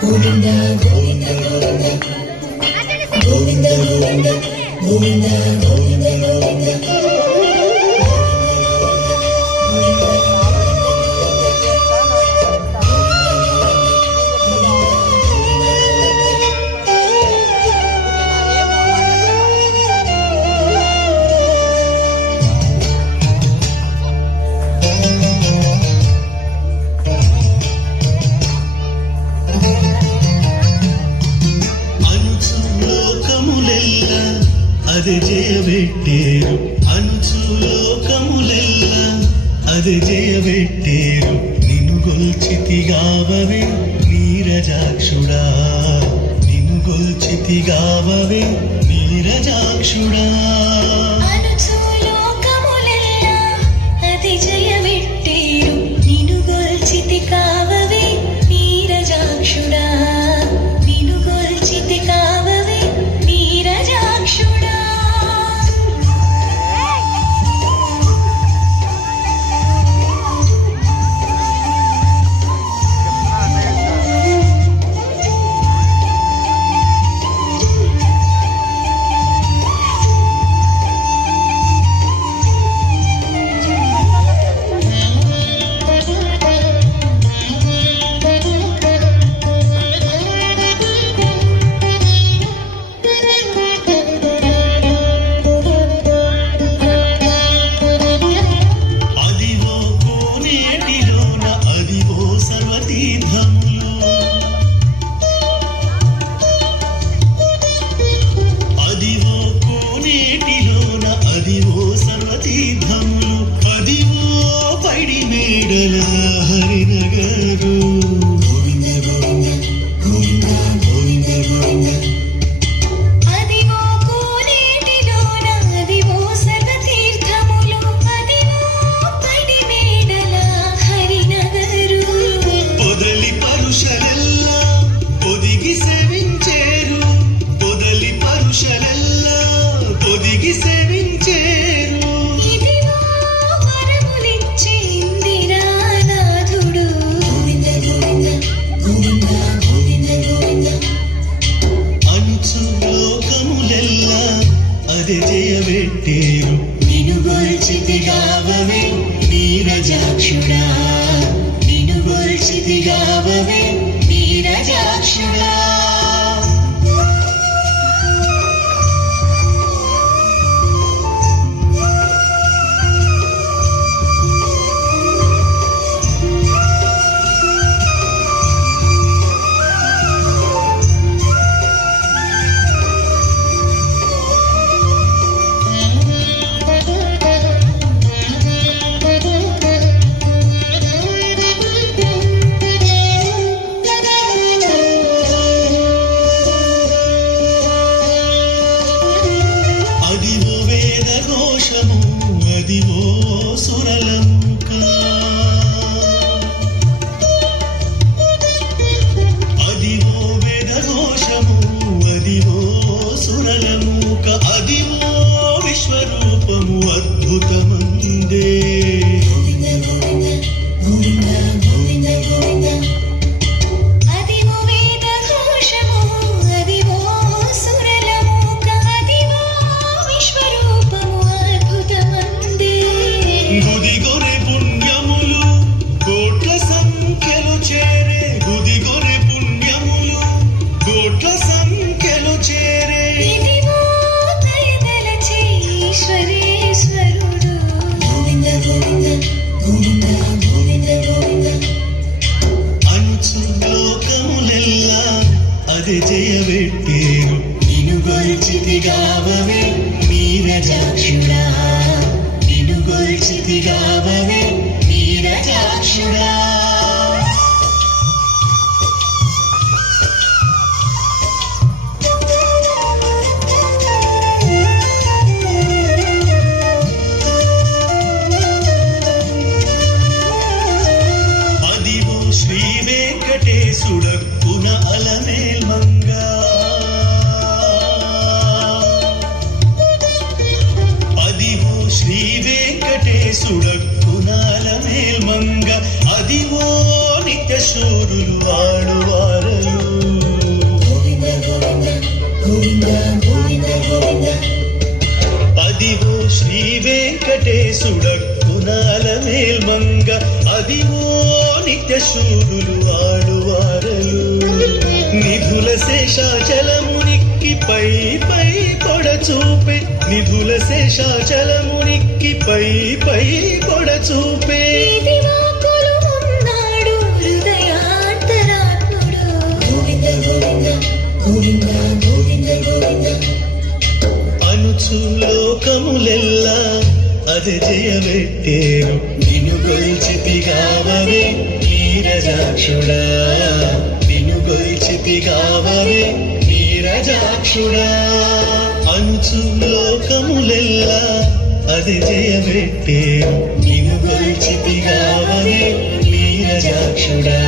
గోవిందా గోవిందా గోవిందా గోవిందా గోవిందా గోవిందా గోవిందా అది జయబెట్టేరు అంచు లోకములెల్ల అది జయబెట్టేరు నిన్ను గొల్చితిగావవే నీరజాక్షుడా నిన్ను గొల్చితిగావవే నీరజాక్షుడా జయబెట్టేరు నిన్ను గొల్చితిగావవే నీరజాక్షుడా నిన్ను గొల్చితిగావవే నీరజాక్షుడా అదివో సురలంక అదివో వేదఘోషము అదివో సురలముక అదివో విశ్వరూపము అద్భుతమందే గుదిగొరె పుణ్యములు కోట్ల సంఖ్యలో చేరే గుదిగొరె పుణ్యములు కోట్ల సంఖ్యలో చేరే ఈశ్వరేశ్వరుడు గోవింద గోవింద గోవింద గోవింద గోవింద అంచు లోకములెల్లా అది జయబెట్టేరు నిన్ను గొల్చితిగావవే నీరజాక్షుడా నిన్ను గొల్చితిగావవే నీరజాక్షుడా అదివో శ్రీ వెంకటేశుడక్కున అలమేల్మంగా అదివో శ్రీ వెంకటేశుడక్కున అలమేల్మంగ అది శూరులు ఆడువారలు నిధుల శేషాచలమునికి పై పై కొడ చూపే నిధుల శేషాచలమునికి పై పై కొడ చూపే నీతి వాక్కులు ఉన్నాడు హృదయాంతరాత్ముడు. గోవింద గోవింద గోవింద గోవింద గోవింద అనుచు లోకములెల్లా అది జయవెట్టేరు నిన్ను గొల్చితిగావవే నీరజాక్షుడా నిన్ను గొల్చితిగావవే నీరజాక్షుడా అనుచు లోకములెల్లా అది జయవెట్టేరు నిన్ను గొల్చితిగావవే నీరజాక్షుడా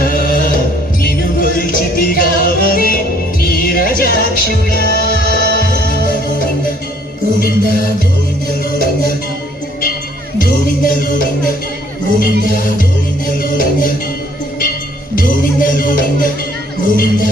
నిన్ను గొల్చితిగావవే నీరజాక్షుడా గోవింద గోవింద గోవింద గోవింద గోవింద గోవింద గోవింద గోవింద గోవింద గోవింద గోవింద